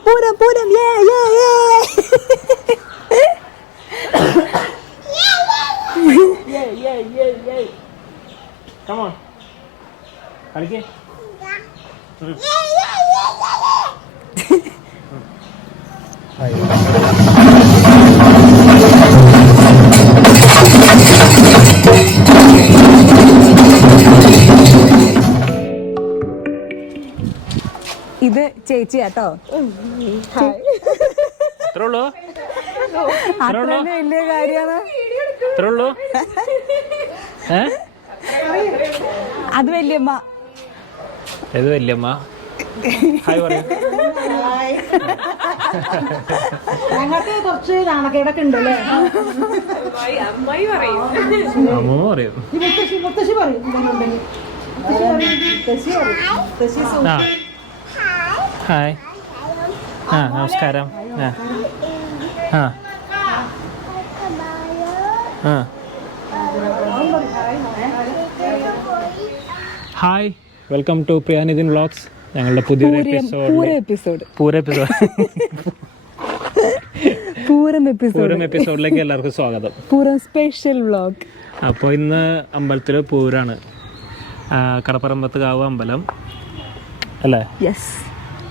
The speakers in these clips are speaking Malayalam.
പൂരം പൂരം കളിക്കേ ഇത് ചേച്ചി കേട്ടോ. അത്ര വലിയ കാര്യമാണ്. അത് വല്യമ്മ. ഏത് വല്യമ്മ? ഹായ് പറയും. ഞങ്ങൾക്ക് കുറച്ച് നാണക്കേടൊക്കെ ഉണ്ടല്ലേ. അമ്മ പറയും. മുത്തശ്ശി പറയും. ഹായ്. നമസ്കാരം. Hi, welcome to Priyanidhin vlogs. ഞങ്ങളുടെ പുതിയൊരു പൂരം എപ്പിസോഡിലേക്ക് എല്ലാവർക്കും സ്വാഗതം. Pooram special vlog. അപ്പോൾ ഇന്ന് അമ്പലത്തിൽ പൂരാണ്, കടപ്പറമ്പത്തുകാവ് അമ്പലം അല്ലേ?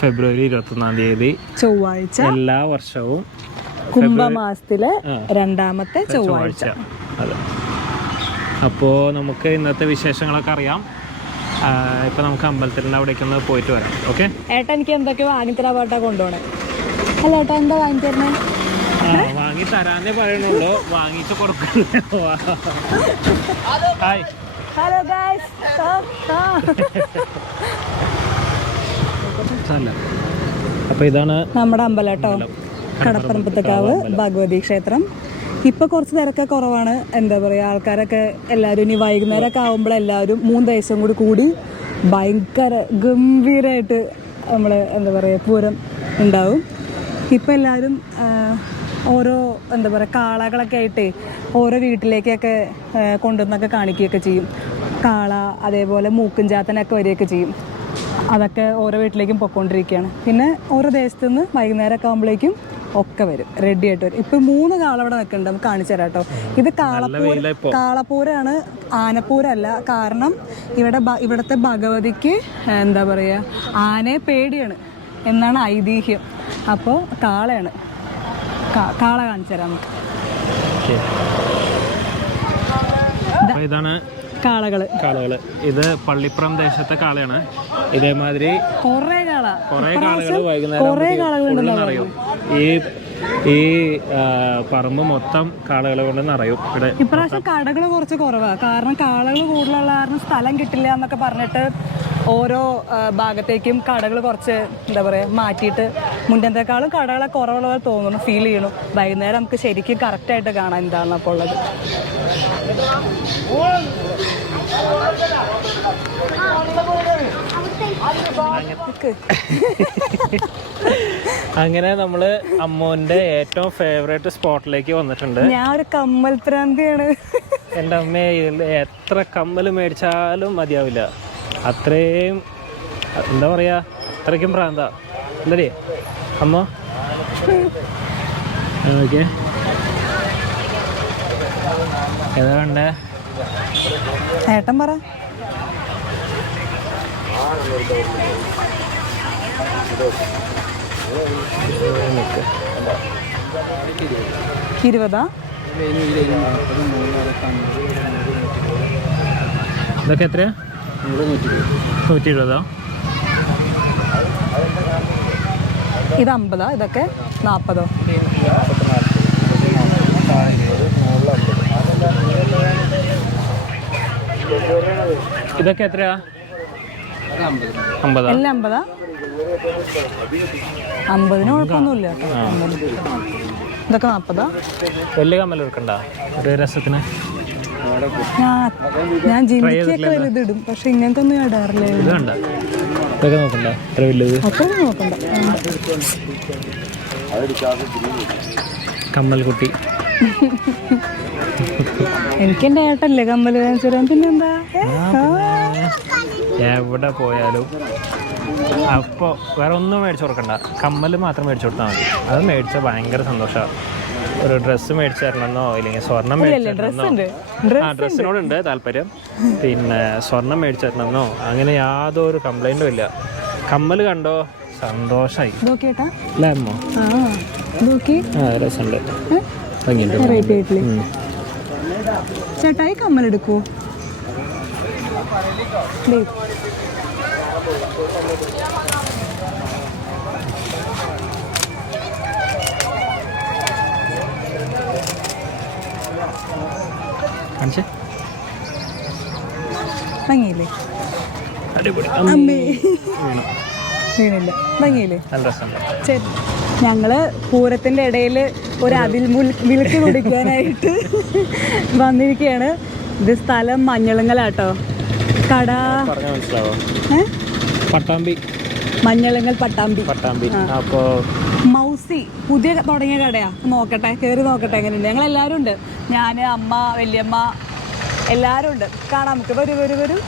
ഫെബ്രുവരി 21 ചൊവ്വാഴ്ച. എല്ലാ വർഷവും കുംഭമാസത്തിലെ രണ്ടാമത്തെ ചൊവ്വാഴ്ച. അതെ. അപ്പോൾ നമുക്ക് ഇന്നത്തെ വിശേഷങ്ങളൊക്കെ അറിയാം. ഇപ്പൊ നമുക്ക് അമ്പലത്തിന്റെ അവിടേക്ക് ഒന്ന് പോയിട്ട് വരാം. ഓക്കെ. ഏട്ടാ എനിക്ക് എന്തൊക്കെയോ വാങ്ങിത്തരാ പാട്ടാ കൊണ്ടുപോണേ. അല്ല ഏട്ടാ എന്താ വാങ്ങിത്തരണേ? വാങ്ങി തരാന്നേ പറയണുള്ളൂ, വാങ്ങിച്ചു കൊടുക്കല്ലോ. ഹായ്. Hello guys. അപ്പൊ ഇതാണ് നമ്മുടെ അമ്പലം കേട്ടോ, കടപ്പറമ്പത്തുകാവ് ഭഗവതി ക്ഷേത്രം. ഇപ്പൊ കുറച്ച് തിരക്ക് കുറവാണ്. എന്താ പറയാ, ആൾക്കാരൊക്കെ എല്ലാവരും ഇനി വൈകുന്നേരമൊക്കെ ആകുമ്പോഴെല്ലാവരും 3 ദിവസം കൂടി ഭയങ്കര ഗംഭീരമായിട്ട് നമ്മള് എന്താ പറയാ പൂരം ഉണ്ടാവും. ഇപ്പം എല്ലാവരും ഓരോ എന്താ പറയുക കാളകളൊക്കെ ആയിട്ട് ഓരോ വീട്ടിലേക്കൊക്കെ കൊണ്ടുവന്നൊക്കെ കാണിക്കുകയൊക്കെ ചെയ്യും. കാള അതേപോലെ മൂക്കും ചാത്തനൊക്കെ വരികയൊക്കെ ചെയ്യും. അതൊക്കെ ഓരോ വീട്ടിലേക്കും പൊയ്ക്കൊണ്ടിരിക്കുകയാണ്. പിന്നെ ഓരോ ദേശത്തു നിന്ന് വൈകുന്നേരമൊക്കെ ആകുമ്പോഴേക്കും ഒക്കെ വരും, റെഡി ആയിട്ട് വരും. ഇപ്പം 3 കാള ഇവിടെ നിൽക്കുന്നുണ്ട്, നമുക്ക് കാണിച്ചു തരാം കേട്ടോ. ഇത് കാളപ്പൂരാണ്, ആനപ്പൂരല്ല. കാരണം ഇവിടുത്തെ ഭഗവതിക്ക് എന്താ പറയുക, ആനയെ പേടിയാണ് എന്നാണ് ഐതിഹ്യം. അപ്പോൾ കാളയാണ്. കാള കാണിച്ചു തരാം നമുക്ക്. ഇതാണ് കാളകള്. ഇത് പള്ളിപ്പുറം ദേശത്തെ കാളയാണ്. ഇതേമാതിരി കുറേ കാളകൾ വൈകുന്നേരം അറിയും. ഈ പറമ്പ് മൊത്തം കാളകളെ കൊണ്ട് നിറയും. ഇവിടെ ഇപ്രാവശ്യം കടകൾ കുറച്ച് കുറവാണ്. കാരണം കാളകൾ കൂടുതലുള്ള കാരണം സ്ഥലം കിട്ടില്ല എന്നൊക്കെ പറഞ്ഞിട്ട് ഓരോ ഭാഗത്തേക്കും കടകൾ കുറച്ച് എന്താ പറയുക മാറ്റിയിട്ട് മുന്നത്തേക്കാളും കടകളെ കുറവുള്ള പോലെ തോന്നുന്നു, ഫീൽ ചെയ്യണു. വൈകുന്നേരം നമുക്ക് ശരിക്കും കറക്റ്റായിട്ട് കാണാം എന്താണ് അപ്പോൾ ഉള്ളത്. അങ്ങനെ നമ്മള് അമ്മോന്റെ ഏറ്റവും ഫേവറേറ്റ് സ്പോട്ടിലേക്ക് വന്നിട്ടുണ്ട്. ഞാൻ ഒരു കമ്മൽ പ്രാന്തിയാണ്. എൻ്റെ അമ്മ എത്ര കമ്മൽ മേടിച്ചാലും മതിയാവില്ല. അത്രയും എന്താ പറയാ, അത്രയ്ക്കും പ്രാന്ത എന്തേ അമ്മ. ഓക്കെ, ഏതാ കണ്ടേ? ഏട്ടൻ പറ. ഇരുപതാ? ഇതൊക്കെ എത്രയാ? 120. ഇത് 50. ഇതൊക്കെ 40. ഇതൊക്കെ എത്രയാ? 50. എല്ലാം 50. 50 കുഴപ്പമൊന്നുമില്ല. ഇതൊക്കെ 40. വലിയ കമ്മൽ എടുക്കണ്ട ഒരു രസത്തിന്. ഞാൻ ജിമ്മിക്കൊക്കെ വലുതിടും, പക്ഷെ ഇങ്ങനത്തെ ഒന്നും ഇടാറില്ല. ഇത് കണ്ട, ഇതൊക്കെ നോക്കണ്ട, അത്ര വലുത് അത്ര നോക്കണ്ട. കമ്മൽ കുട്ടി. എനിക്കെന്റെ ഏട്ടല്ലേ കമ്മല് വാങ്ങിച്ചു തരാൻ. പിന്നെന്താ, എവിടെ പോയാലും അപ്പോൾ വേറെ ഒന്നും മേടിച്ചു കൊടുക്കണ്ട, കമ്മൽ മാത്രം മേടിച്ചു കൊടുത്താൽ മതി. അത് മേടിച്ചാൽ ഭയങ്കര സന്തോഷമാണ്. ഒരു ഡ്രസ്സ് മേടിച്ചു തരണമെന്നോ ഇല്ലെങ്കിൽ സ്വർണം മേടിച്ചു തരണമെന്നോ, ആ ഡ്രസ്സിനോടുണ്ട് താല്പര്യം. പിന്നെ സ്വർണം മേടിച്ചു തരണമെന്നോ അങ്ങനെ യാതൊരു കംപ്ലൈൻറ്റും ഇല്ല. കമ്മൽ കണ്ടോ സന്തോഷമായി അല്ലേ അമ്മോ? ആ രസമുണ്ട്, ഭംഗിയുണ്ട്. ചേട്ടായി കമ്മലെടുക്കൂ. ഭംഗിയില്ലേ? അടിപൊളി, വീണില്ല, ഭംഗിയില്ലേ? നല്ല രസമുണ്ട്. ശരി, ഞങ്ങള് പൂരത്തിന്റെ ഇടയിൽ ഒരു അതിൽ മിൽക്ക് കുടിക്കാനായിട്ട് വന്നിരിക്കുകയാണ്. ഇത് സ്ഥലം മഞ്ഞളങ്ങലാട്ടോ. കട പറഞ്ഞാൽ മനസ്സിലാവോ? പട്ടാമ്പി, മഞ്ഞളങ്ങൽ പട്ടാമ്പി. അപ്പോൾ മൗസി പുതിയ തുടങ്ങിയ കടയാ. നോക്കട്ടെ, കയറി നോക്കട്ടെ എങ്ങനെയുണ്ട്. ഞങ്ങളെല്ലാവരും ഉണ്ട്, ഞാൻ, അമ്മ, വല്യമ്മ എല്ലാവരും ഉണ്ട്. കാണാം നമുക്ക്. വരൂ വരൂ വരൂ.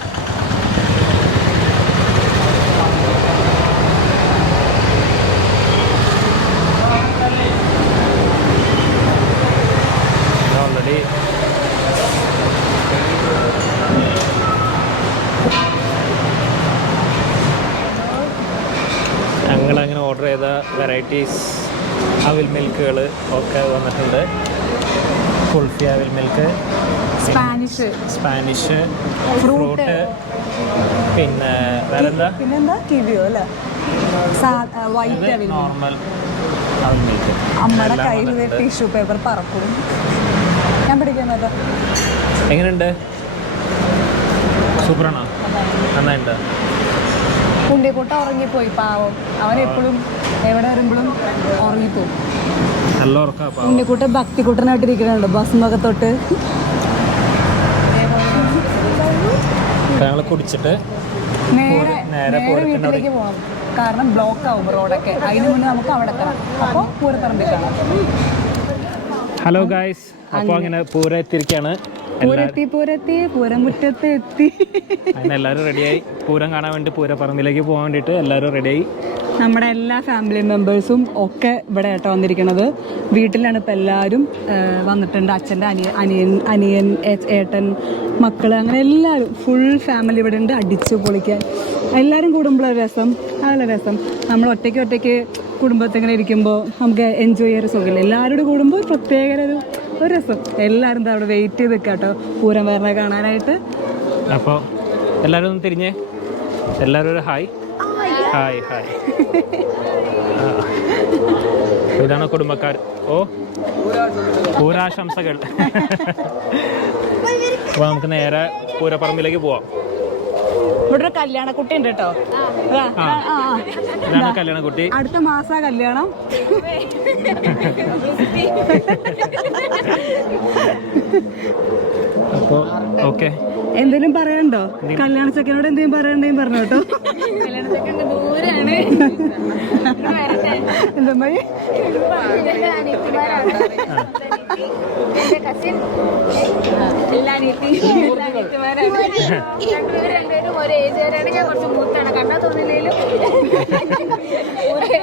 ഓൾറെഡി ഞങ്ങളങ്ങനെ ഓർഡർ ചെയ്ത വെറൈറ്റീസ് അവിൽ മിൽക്കുകൾ ഒക്കെ വന്നിട്ടുണ്ട്. കുൾഫി അവിൽ മിൽക്ക്, സ്പാനിഷ് ഫ്രൂട്ട്, പിന്നെ വേറെന്താ, പിന്നെന്താ കിവിയോ അല്ലേ, വൈറ്റ് അവിൽ, നോർമൽ അവിൽ മിൽക്ക്. അമ്മയുടെ കയ്യിൽ ടിഷ്യൂ പേപ്പർ പറക്കും. ഞാൻ പിടിക്കുന്നത് എങ്ങനെയുണ്ട്? സൂപ്പറാണോ? നന്നായിട്ടുണ്ട്. കുണ്ടിക്കൂട്ട ഉറങ്ങിപ്പോയി, പാവം. അവൻ എപ്പോഴും എവിടെ വരുമ്പോഴും ഉറങ്ങിപ്പോവും. നല്ല ഉറക്കം. കുണ്ടിക്കൂട്ട ഭക്തിക്കൂട്ടനായിട്ടിരിക്കുന്നുണ്ട് ബസ്സിനൊക്കെ തൊട്ട്. ഞങ്ങൾ കുടിച്ചിട്ട് നേരെ വീട്ടിലേക്ക് പോകണം, കാരണം ബ്ലോക്ക് ആവും റോഡൊക്കെ. അതിന് മുന്നേ നമുക്ക് അവിടെ എത്തണം. അപ്പോൾ പൂരപ്പറമ്പിൽ കാണാം. ഹലോ ഗായ്സ്, അപ്പോൾ അങ്ങനെ പൂരം എത്തിയിരിക്കുകയാണ്. പൂരമുറ്റത്ത് എത്തി. അങ്ങനെ എല്ലാവരും റെഡിയായി പൂരം കാണാൻ വേണ്ടി, പൂരപ്പറമ്പിലേക്ക് പോകാൻ വേണ്ടിയിട്ട് എല്ലാവരും റെഡിയായി. നമ്മുടെ എല്ലാ ഫാമിലി മെമ്പേഴ്സും ഒക്കെ ഇവിടെ ആയിട്ട് വന്നിരിക്കുന്നത്. വീട്ടിലാണ് ഇപ്പോൾ എല്ലാവരും വന്നിട്ടുണ്ട്. അച്ഛൻ്റെ അനിയൻ, ഏട്ടൻ, മക്കൾ, അങ്ങനെ എല്ലാവരും ഫുൾ ഫാമിലി ഇവിടെ ഉണ്ട്. അടിച്ച് പൊളിക്കാൻ എല്ലാവരും കൂടുമ്പോഴൊരു രസം, അതല്ല രസം. നമ്മൾ ഒറ്റയ്ക്ക് കുടുംബത്തിങ്ങനെ ഇരിക്കുമ്പോൾ നമുക്ക് എൻജോയ് ചെയ്യാൻ സുഖമില്ല. എല്ലാവരും കൂടുമ്പോൾ പ്രത്യേക ഒരു രസം. എല്ലാവരും അവിടെ വെയിറ്റ് ചെയ്ത് നിൽക്കാം കേട്ടോ പൂരം വരണ കാണാനായിട്ട്. അപ്പോൾ എല്ലാവരും ഒന്ന് തിരിഞ്ഞേ, എല്ലാവരും ഒരു ഹായ് ഹായ് ഹായ്. ഇതാണ് കുടുംബക്കാർ. ഓ, പൂരാശംസകൾ. അപ്പോൾ നമുക്ക് നേരെ പൂരപ്പറമ്പിലേക്ക് പോവാം. ഇവിടെ ഒരു കല്യാണക്കുട്ടി ഉണ്ട് കേട്ടോ. ഇതാണ് കല്യാണക്കുട്ടി. അടുത്ത മാസാ കല്യാണം. അപ്പോൾ ഓക്കെ, എന്തെങ്കിലും പറയണ്ടോ? കല്യാണ ചെക്കനോട് എന്തെങ്കിലും പറയണ്ടേലും പറഞ്ഞു കേട്ടോ. എന്താ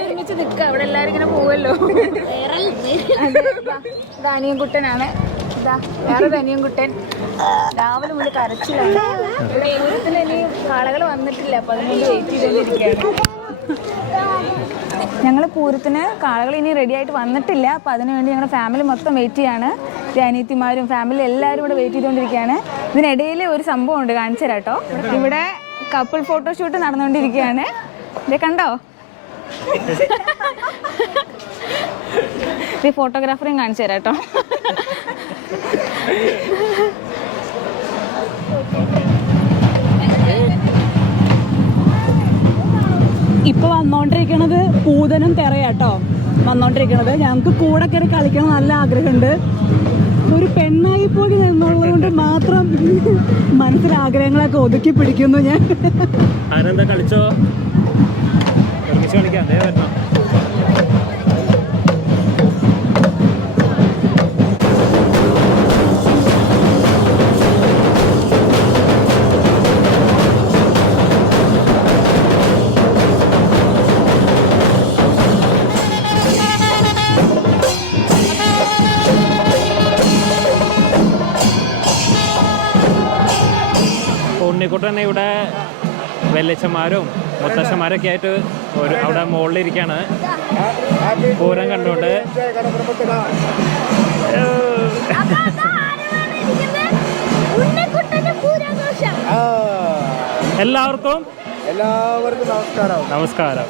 ഒരുമിച്ച് നിൽക്കുക. അവിടെ എല്ലാവരും ഇങ്ങനെ പോവല്ലോ. ഇത് അനിയൻകുട്ടനാണ്. ഇതാ വേറെ അനിയൻകുട്ടൻ. രാവിലെ മുതൽ കരച്ചിലാണ്. പൂരത്തിൽ ഇനി കാളകൾ വന്നിട്ടില്ല, അപ്പൊ അതിനുവേണ്ടി വെയിറ്റ് ചെയ്തുകൊണ്ടിരിക്കുകയാണ്. ഞങ്ങൾ പൂരത്തിന് കാളകൾ ഇനി റെഡി ആയിട്ട് വന്നിട്ടില്ല, അപ്പോൾ അതിനുവേണ്ടി ഞങ്ങളുടെ ഫാമിലി മൊത്തം വെയിറ്റ് ചെയ്യാണ്. അനിയത്തിമാരും ഫാമിലി എല്ലാവരും ഇവിടെ വെയിറ്റ് ചെയ്തുകൊണ്ടിരിക്കുകയാണ്. ഇതിനിടയിൽ ഒരു സംഭവം ഉണ്ട്, കാണിച്ചു തരാം കേട്ടോ. ഇവിടെ കപ്പിൾ ഫോട്ടോഷൂട്ട് നടന്നുകൊണ്ടിരിക്കുകയാണ്. ഇത് കണ്ടോ? ഈ ഫോട്ടോഗ്രാഫറേയും കാണിച്ചു തരാം കേട്ടോ. ഇപ്പൊ വന്നോണ്ടിരിക്കണത് പൂതനും തെറയാട്ടോ വന്നോണ്ടിരിക്കണത്. ഞങ്ങൾക്ക് കൂടെ കയറി കളിക്കണം നല്ല ആഗ്രഹമുണ്ട്. ഒരു പെണ്ണായി പോയി എന്നുള്ളത് കൊണ്ട് മാത്രം മനസ്സിലാഗ്രഹങ്ങളൊക്കെ ഒതുക്കി പിടിക്കുന്നു ഞാൻ. ആരെന്താ കളിച്ചോ? കളിക്കാം. ഉണ്ണിക്കുട്ടൻ ഇവിടെ വെല്ലച്ചന്മാരും മുത്തശ്ശന്മാരൊക്കെ ആയിട്ട് അവിടെ മുകളിലിരിക്കുകയാണ് പൂരം കണ്ടുകൊണ്ട്. എല്ലാവർക്കും നമസ്കാരം. നമസ്കാരം.